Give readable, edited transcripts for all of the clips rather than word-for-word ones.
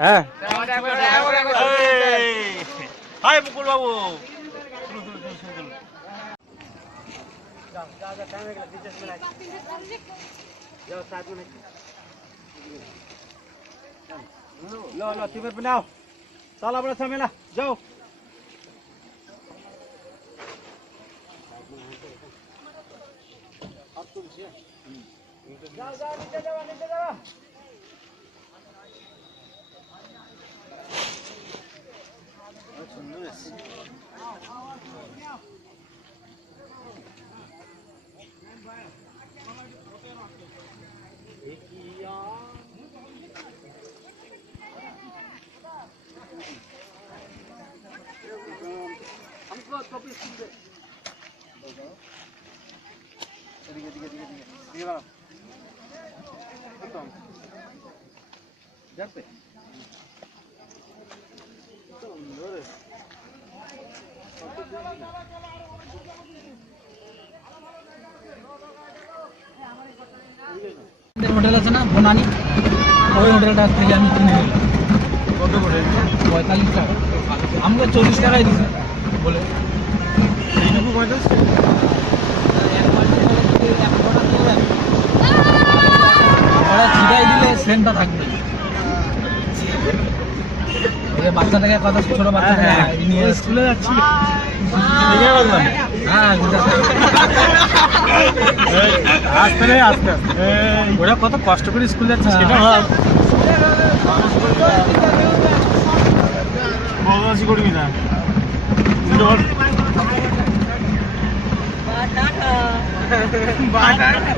হ্যাঁ হাই মুকুল বাবু लो लो तिमीहरु पनि आऊ तलबाट छ मेला जाऊ जाओ जाओ नीचे जाओ नीचे जाओ हमको कॉपी सुन दे ये वाला जाते হোটেল আছে না বনানি ওই হোটেলটা থেকে আমি কিনে নিলাম কত করে 45 টাকা আমাকে 40 টাকায় দিছে বলে এইটুকু 45 টাকা ওরা জিগাই দিলে সেন্টটা থাকবে ওই বাচ্চাটাকে কত ছোট বাচ্চাটাকে নিয়ে স্কুলে যাচ্ছি হ্যাঁ আসতে নেই আসতে ওরা কত কষ্ট করে স্কুল যাচ্ছে সেটা বদমাশি করবি না বাটা এখন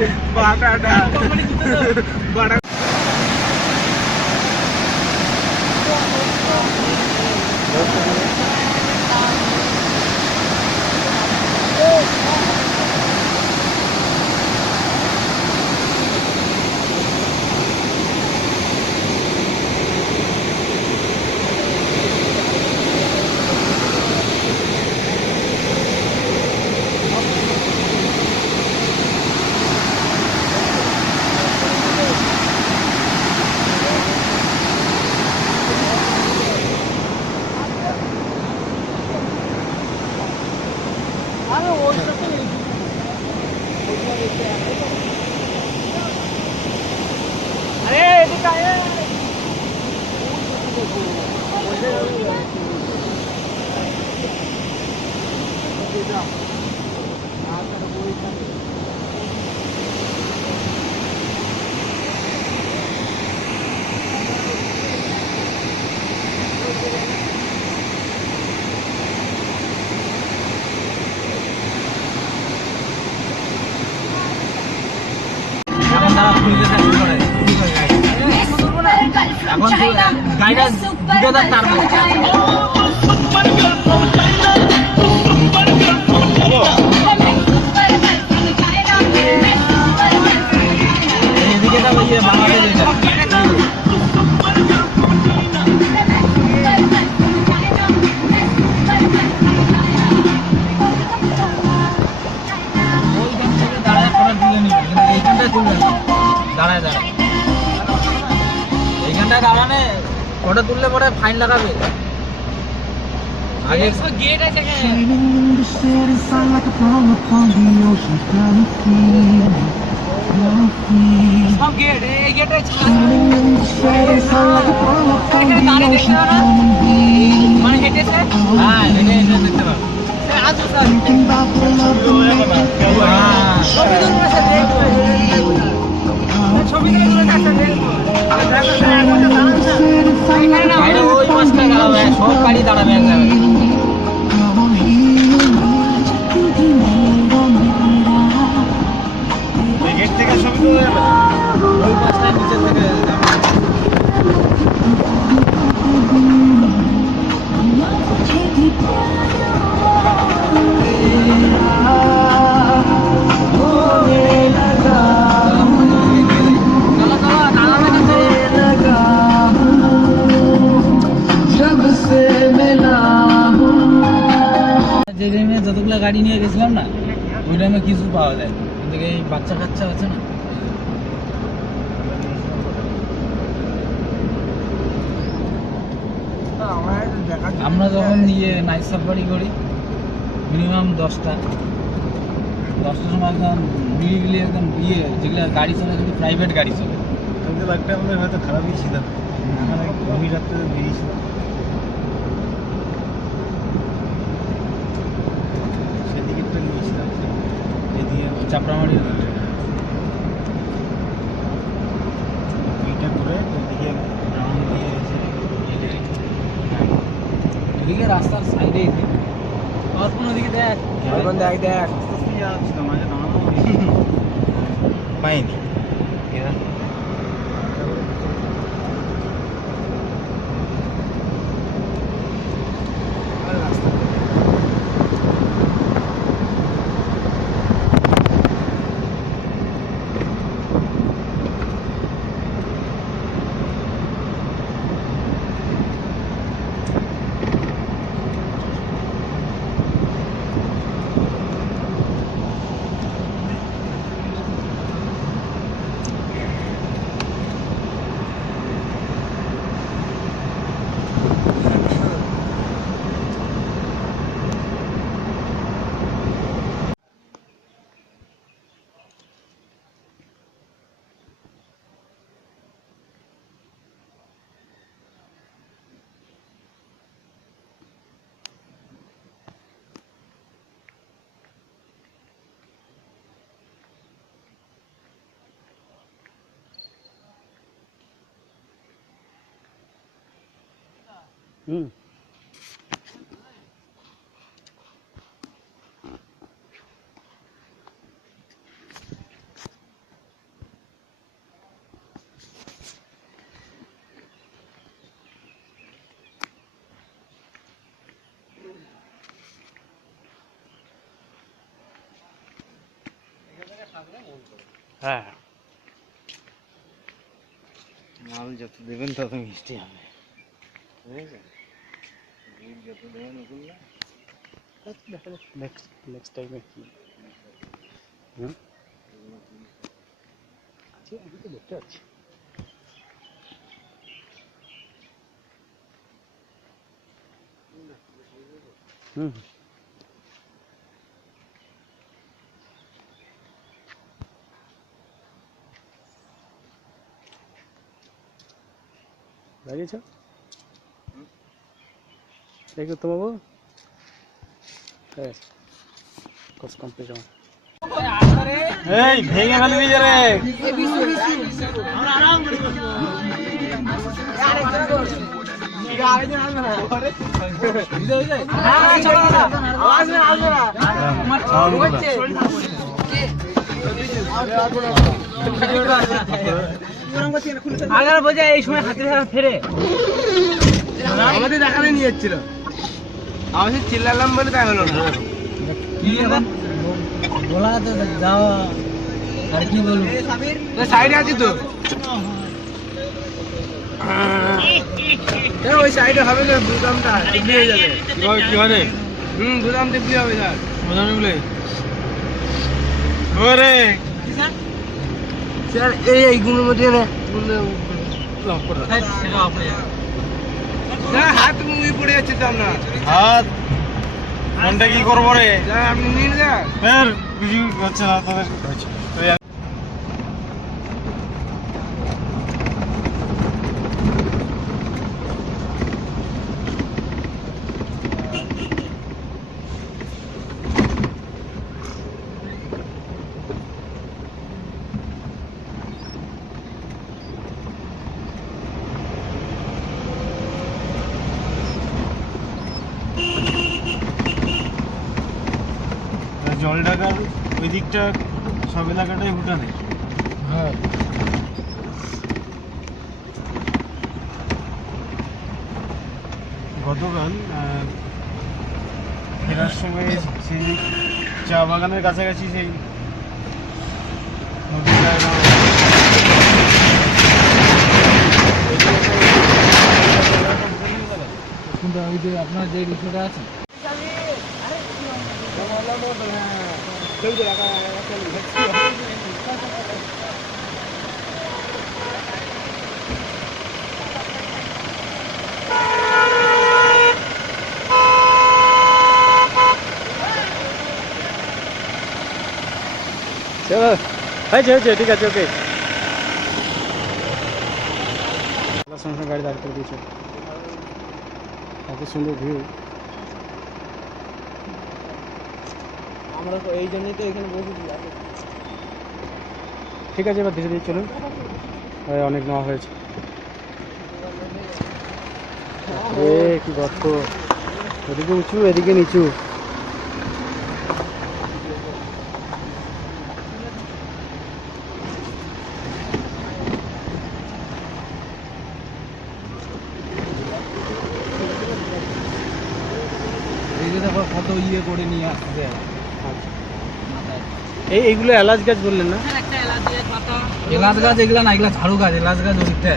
গাড়িটা দুটো তার এদিকে তো ইয়ে বাংলাদেশ দাঁড়ায় ফটো তুলে নিবে এইখানটায় তুলবে দাঁড়ায় দাঁড়ায় এইখানটায় দাঁড়ানে ফটো তুললে পরে ফাইন লাগাবে আগে গেট আছে সব গেট এই গেটে মানে হেঁটেছে হ্যাঁ হেঁটে দেখতে পাবো আজ ছবি ওই মাছটা দাঁড়াবে সব গাড়ি দাঁড়াবে এক জায়গায় গেট থেকে ছবি তো ওই মাছটা নিচে থেকে যে টাইমে যতগুলো গাড়ি নিয়ে গেছিলাম না ওই টাইমে কিছু পাওয়া যায় কিন্তু এই বাচ্চা কাচ্চা আছে না আমরা যখন নাইট সাফারি করি মিনিমাম 10টার সময় একদম নিরিবিলি একদম যেগুলো গাড়ি চলে কিন্তু প্রাইভেট গাড়ি চলে লাগটা আমাদের হয়তো খারাপই ছিল এখানে গভীর রাত্রে বেরিয়েছিলাম সেদিকে তো নিয়েছিলাম এদিকে চাপড়ামারি এইটা করে এদিকে রাউন্ড দিয়ে এসে এদিকে রাস্তার সাইডেই আর কোনো দিকে দেখ দেখ যাচ্ছিল মাঝে দাঁড়ানো পাইনি হ্যাঁ মাল যত দেবেন তত মিষ্টি হবে যত দেবেন ওগুলো নেক্সট টাইমে কি আছে আমি তো দেখতে পাচ্ছি লাগিয়েছ দেখো তো বাবু কোর্স কমপ্লিট আমার এই ভেঙে ফেলবি রে এই সময় হাতে ফেরে আমাদের দেখানে নিয়ে যাচ্ছিল আমাদের চিল্লালাম বলে তাই হলো না বলা তো যাওয়া আর কি বলবো সাইডে আছি তো ওই সাইডে হবে না দুদামটা টিপলি হয়ে যাবে কি হবে দুদাম টিপলি হবে স্যার বোঝানো বলে ওরে স্যার এইগুলোর মধ্যে না হাত মুভি পড়ে যাচ্ছে তো আপনার হাত ফোনটা কি করবো রে আপনি নিন স্যার কিছু হচ্ছে না তাদের জল ঢাকার ওই দিকটা সব এলাকাটাই ভুটানে হ্যাঁ গতকাল ফেরার সময় সেই চা বাগানের কাছাকাছি সেই নদীটা কিন্তু ওই যে আপনার যে বিষয়টা আছে চলো হয়েছে হয়েছে ঠিক আছে ওকে সঙ্গে গাড়ি দাঁড় করে দিয়েছে এত সুন্দর ভিউ আমরা তো এই জন্যই তো এখানে বসেছি ঠিক আছে এবার ধীরে ধীরে চলুন অনেক নেওয়া হয়েছে কি গর্ত ওদিকে উঁচু এদিকে নিচু কত ইয়ে করে নিয়ে আসছে এইগুলো এলাচ গাছ বললেন না এলাচ গাছ এগুলা না এগুলা ঝাড়ু গাছ এলাচ গাছ ওইটা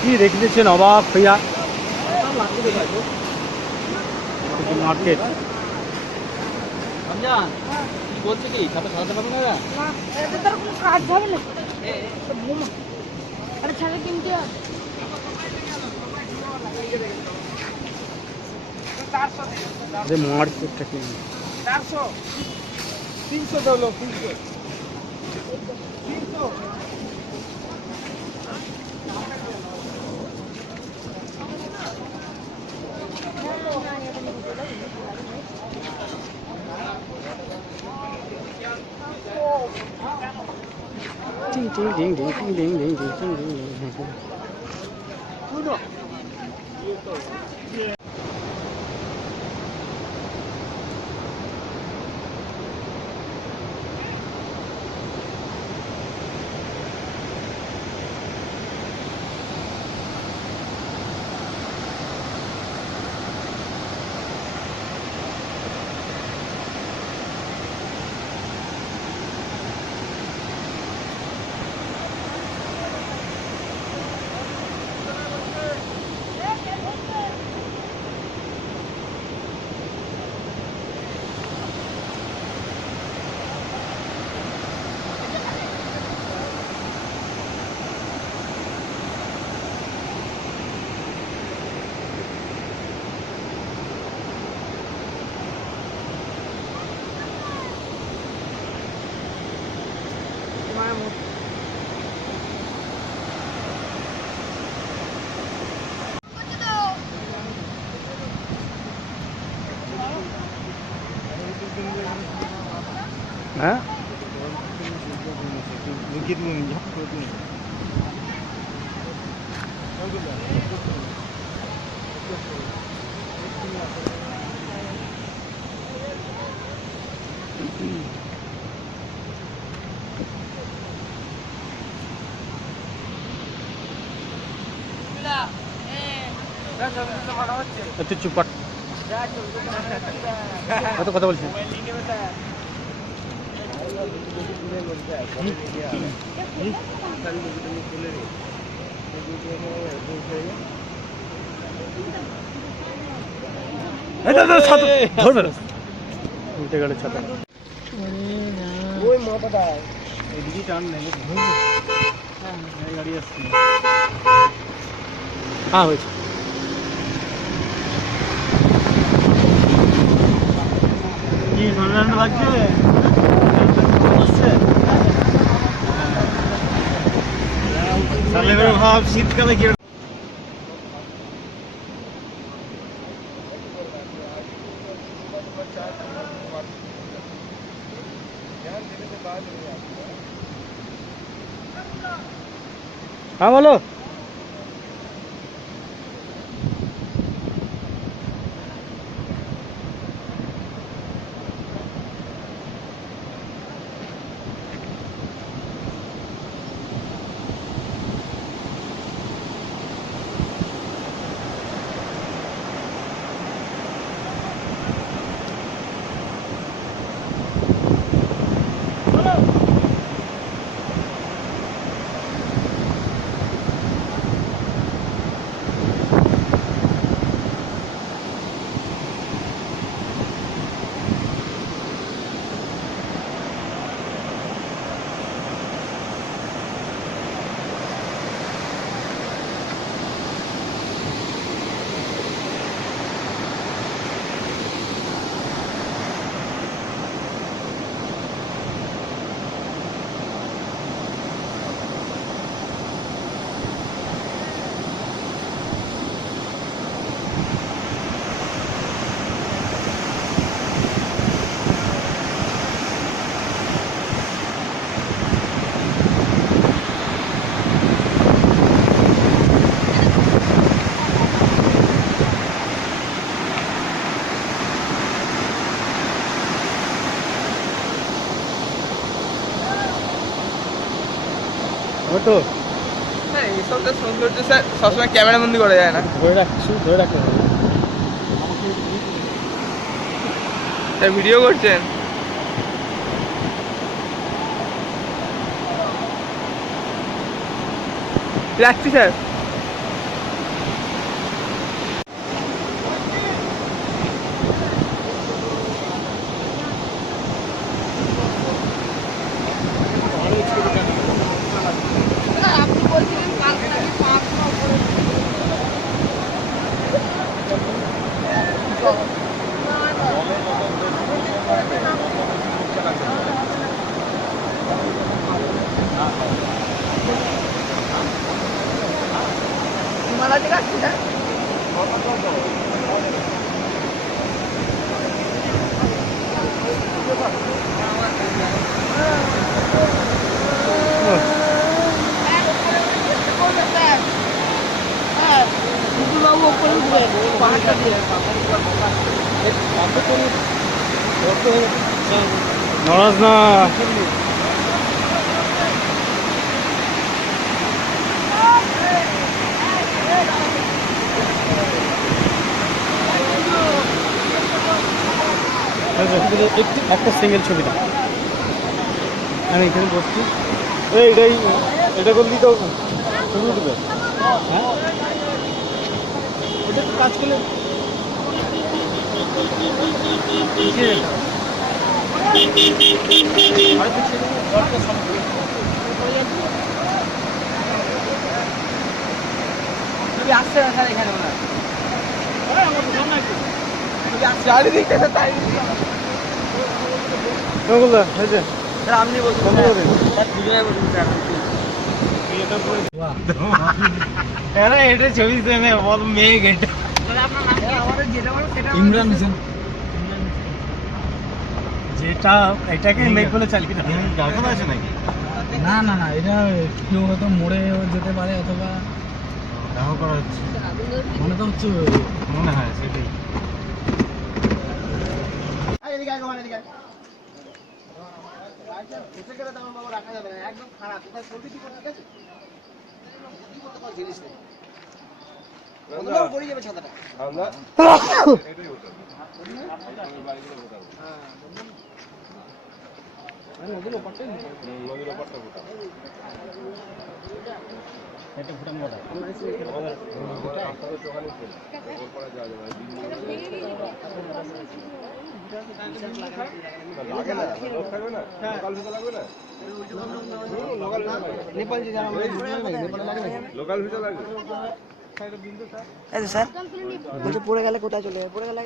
কি রেখে দিয়েছেন অবাক হইয়া মার্কেট কি বলছে কি সাথে সাথে পাবো না কাজ হবে না আরে ছাড়া কিনতে মার্কেটটা কি 300 দাও 300 ding ding ding ding ding ding ding ding ding ding হ্যাঁ তুই চুপ কর কত কথা বলছিস ধরবে না উল্টে গেলে ছাতা ওই মাথাটা এদিকে টান নেই গাড়ি আসছে হ্যাঁ হয়েছে কি সুন্দর লাগছে তাহলে ভাব শীতকালে কি হ্যাঁ বলো। ওটো হ্যাঁ এইসব তো সৌন্দর্য স্যার সবসময় ক্যামেরা বন্দি করা যায় না। ধরে রাখছি, ধরে রাখতে হবে। স্যার ভিডিও করছেন? রাখছি স্যার। আপনি বলছিলেন কালকে নাকি 500 উপরে হিমালয় আসছি না। বাবু উপরে উঠবে পাহাড়টা দিয়ে। নড়াস না। একটা সিঙ্গেল ছবিটা আমি এখানে বসছি। এটা করলি তো ছবি উঠবে। হ্যাঁ এটা তো কাজ করলে আসছে না স্যার এখানে ওনার চারিদিকটা স্যার তাই হয়েছে। স্যার আপনি বলছেন বন্ধ করে দিন। দুজনে বলছেন স্যার। এটা ছবি দেনে বল মেঘ এটা আমাদের যেটা বলো সেটা ইমরান হোসেন। যেটা এটাকে মেঘ বলে চালকি না। গার্ডন আছে নাকি? না না না, এটা কেউ হয়তো মোড়ে যেতে পারে অথবা দেখো করা হচ্ছে মনে তো হচ্ছে মনে হয় সেটাই। স্যার বলছে পড়ে গেলে কোথায় চলে যাবে? পড়ে গেলে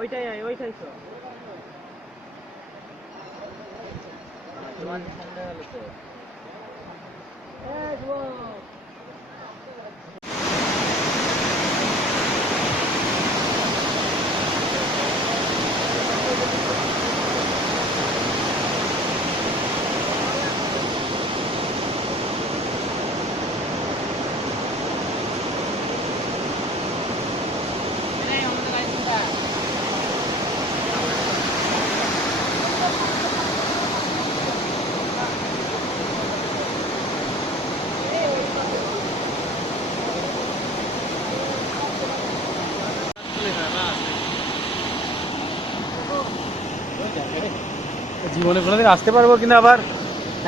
ওইটাই ওইটাই তো জীবনে কোনোদিন আসতে পারবো কিনা আবার,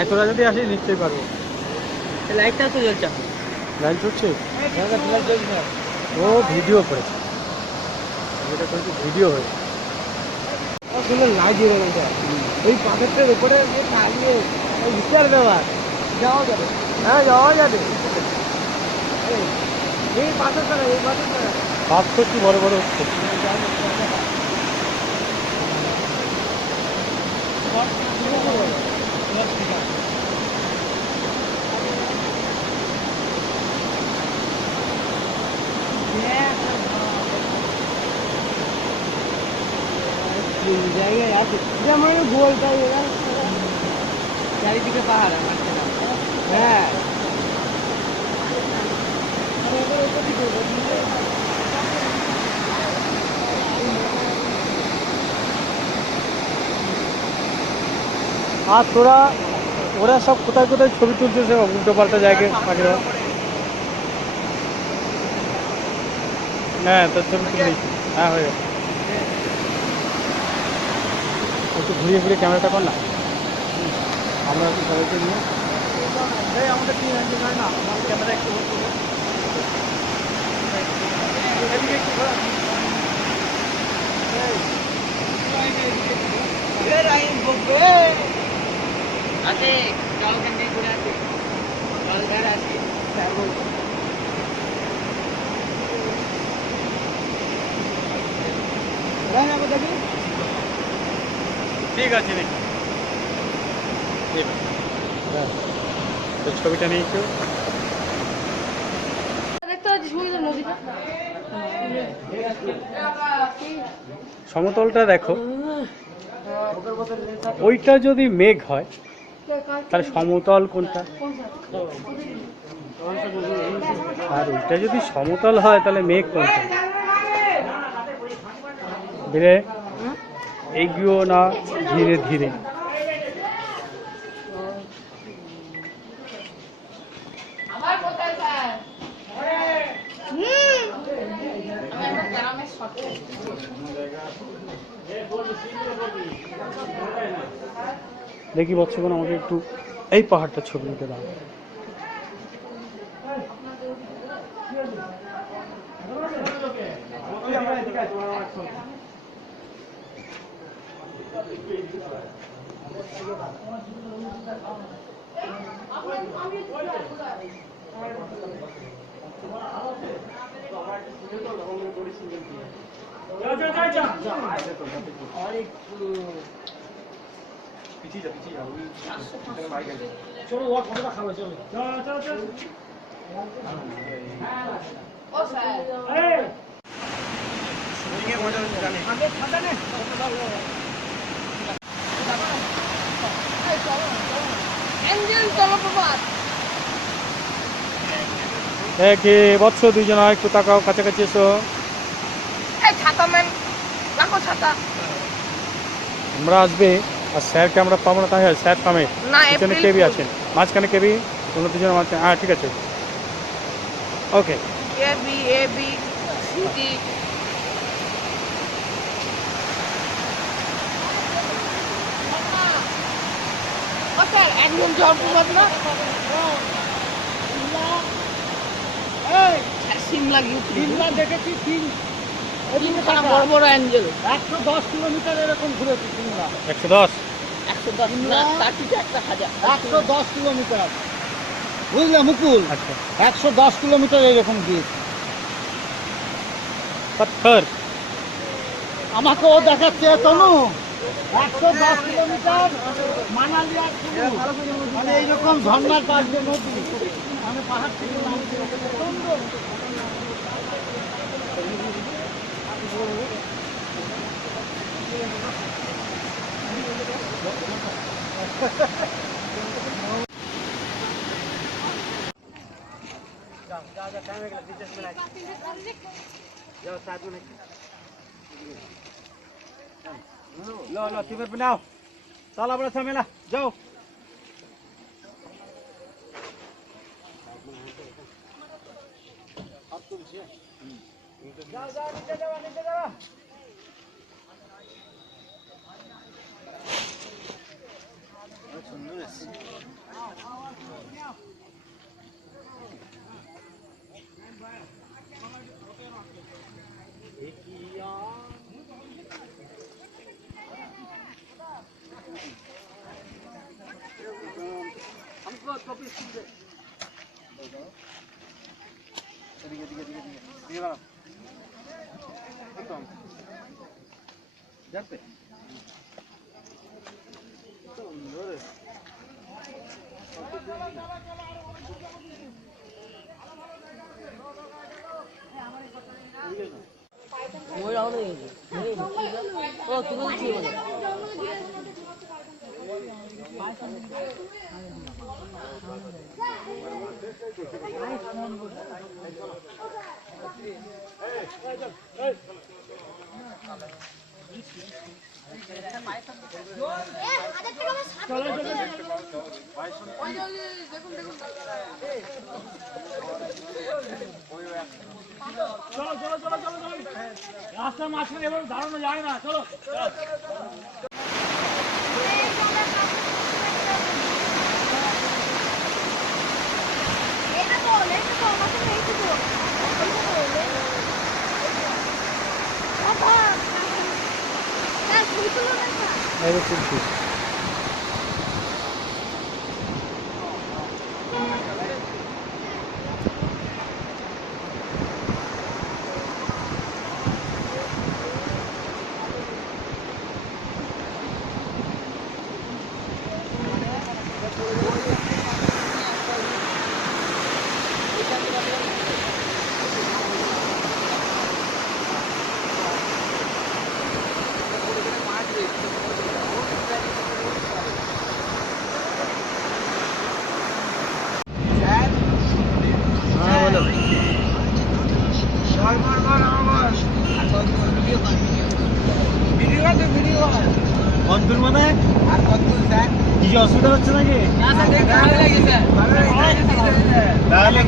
তোরা যদি আসিস নিশ্চয়ই পারবো। লাইটটা তো জ্বলছে। লাইন চলছে, ও ভিডিও করেছে, এটা করেছে ভিডিও হয়েছে। লাইট দিয়ে দেবেন ওই পাথরটার উপরে দাঁড়িয়ে বিশাল ব্যাপার। যাওয়া যাবে, হ্যাঁ যাওয়া যাবে। এই পাথরটা না, এই পাথরটা না। পাথর কি বড় বড় হচ্ছে। জায়গায় আছে যেমন গোলটা চারিদিকে পাহাড়। হ্যাঁ আর ওরা সব কোথায় কোথায় ছবি তুলতেছে উল্টো পাল্টা জায়গায় পাখিরা। হ্যাঁ তোর ছবি তুলে দিচ্ছি। হ্যাঁ হয়ে গেছে, একটু ঘুরিয়ে ঘুরিয়ে ক্যামেরাটা কর না, আমরা একটু সবাইকে নিয়ে। আমাদের কি না আমার ক্যামেরা একটু এদিকে একটু ঘোরা। আছে জলখান দিয়ে ঘুরে আছে, জলধার আছে। ঠিক আছে রে, হ্যাঁ তো ছবিটা নিয়ে একটু। দেখতে পাচ্ছিস ওই যে নদীটা? সমতলটা দেখো, ওইটা যদি মেঘ হয় তাহলে সমতল কোনটা, আর ওইটা যদি সমতল হয় তাহলে মেঘ কোনটা। ধীরে এগিয়েও না, ধীরে ধীরে। আবার কোথায় স্যার? আমি এখন গ্রামের শর্টে। দেখি বৎসগণ আমাকে একটু এই পাহাড়টা ছবি নিতে দাও। ও স্যার অ্যাঞ্জেল জলপ্রপাত। কি বৎস, দুইজন একটু তাকাও, কাছাকাছি এসো। এই ছাতা ম্যান, রাখো ছাতা। আমরা আসবে আর স্যারকে আমরা পাবো না, তাই স্যার পাবে। না, পিছনে এপ্রিল কেবি ফুল। আছেন, মাঝখানে কেবি, তোমরা দুজন মাঝখানে। হ্যাঁ ঠিক আছে, ওকে। A B C D. O sir একদম জলপ্রপাত না? সিমলা গিয়েছি। সিমলা দেখেছি, তিনখানা বড় বড় অ্যাঞ্জেল। 110 কিলোমিটার এরকম ঘুরেছি সিমলা। 110। 110 না, তার থেকে 1000। 110 কিলোমিটার, বুঝলে মুকুল? আচ্ছা, 110 কিলোমিটার এরকম গিয়েছি। পাথর আমাকে ও দেখাচ্ছে তনু 110 কিলোমিটার মানালি আর কুলু, মানে এইরকম ঝর্ণার পাশ দিয়ে নদী, মানে পাহাড় থেকে নামছে সুন্দর। लो लो तिबर बनाओ, चला बड़ा झमेला, जाओ। जाओ जाओ, नीचे जाओ, नीचे जाओ। রাস্তার মাঝখানে এবার দাঁড়ানো যায় না, চলো। কতদূর মানে কিছু অসুবিধা হচ্ছে নাকি? তাহলে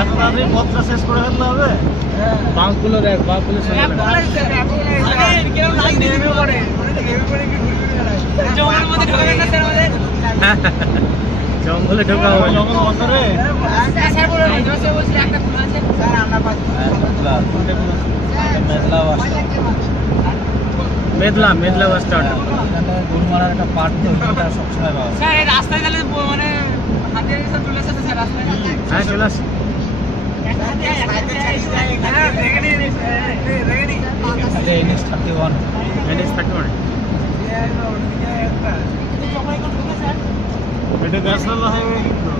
এত তাড়াতাড়ি পথটা শেষ করে ফেলতে হবে। বাঁকগুলো দেখ, বাঁকগুলো জঙ্গলে ঢোকা হবে। জঙ্গল বন্ধ রে। Medla bus stand. গরুমারার একটা পার্ট তো ওইটা সবসময় পাওয়া যায়। স্যার এই রাস্তায় গেলে মানে হাতে এসে চলে আসে স্যার রাস্তায়। হ্যাঁ চলে আসে। NH31 NH31 এটা ন্যাশনাল হাইওয়ে কিন্তু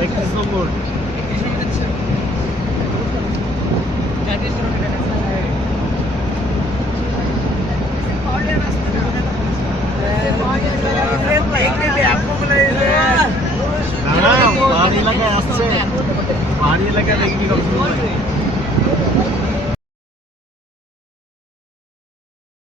31 নম্বর। পাহাড়ি এলাকায় আসছে, পাহাড়ি এলাকায় দেখি কি